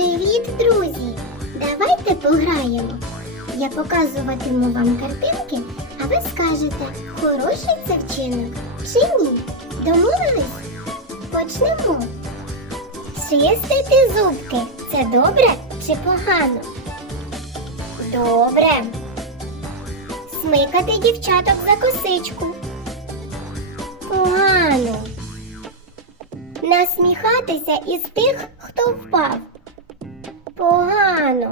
Привіт, друзі! Давайте пограємо. Я показуватиму вам картинки, а ви скажете, хороший це вчинок чи ні. Домовились? Почнемо. Чистити зубки це добре чи погано? Добре. Смикати дівчаток за косичку. Погано. Насміхатися із тих, хто впав. Погано.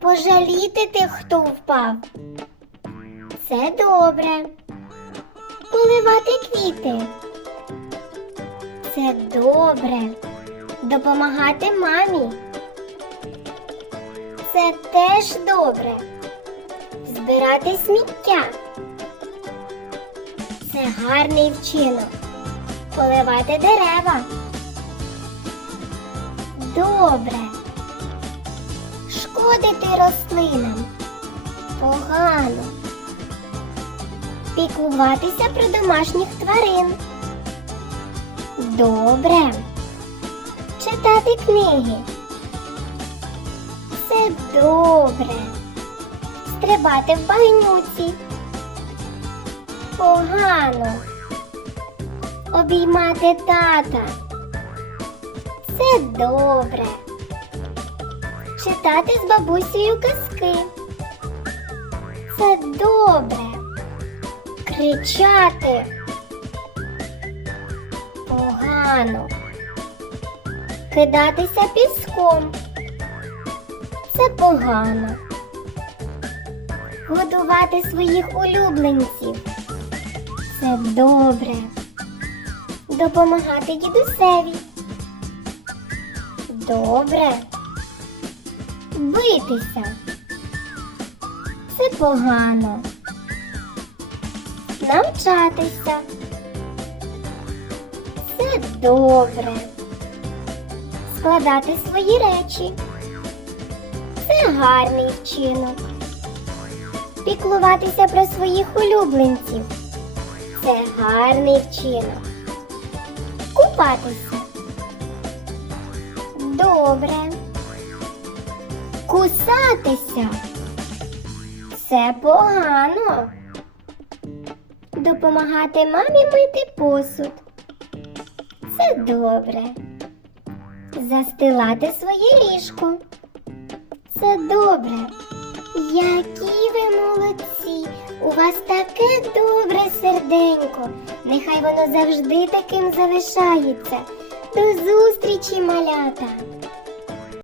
Пожаліти тих, хто впав. Це добре. Поливати квіти. Це добре. Допомагати мамі. Це теж добре. Збирати сміття. Це гарний вчинок. Поливати дерева. Добре. Шкодити рослинам. Погано. Піклуватися про домашніх тварин. Добре. Читати книги. Це добре. Стрибати в багнюці. Погано. Обіймати тата. Це добре. Читати з бабусею казки. Це добре. Кричати. Погано. Кидатися піском. Це погано. Годувати своїх улюбленців. Це добре. Допомагати дідусеві. Добре. Битися. Це погано. Навчатися. Це добре. Складати свої речі. Це гарний вчинок. Піклуватися про своїх улюбленців. Це гарний вчинок. Купатися. Добре. Кусатися. Це погано. Допомагати мамі мити посуд. Це добре. Застилати своє ліжко. Це добре. Які ви молодці! У вас таке добре серденько. Нехай воно завжди таким залишається. До зустрічі, малята!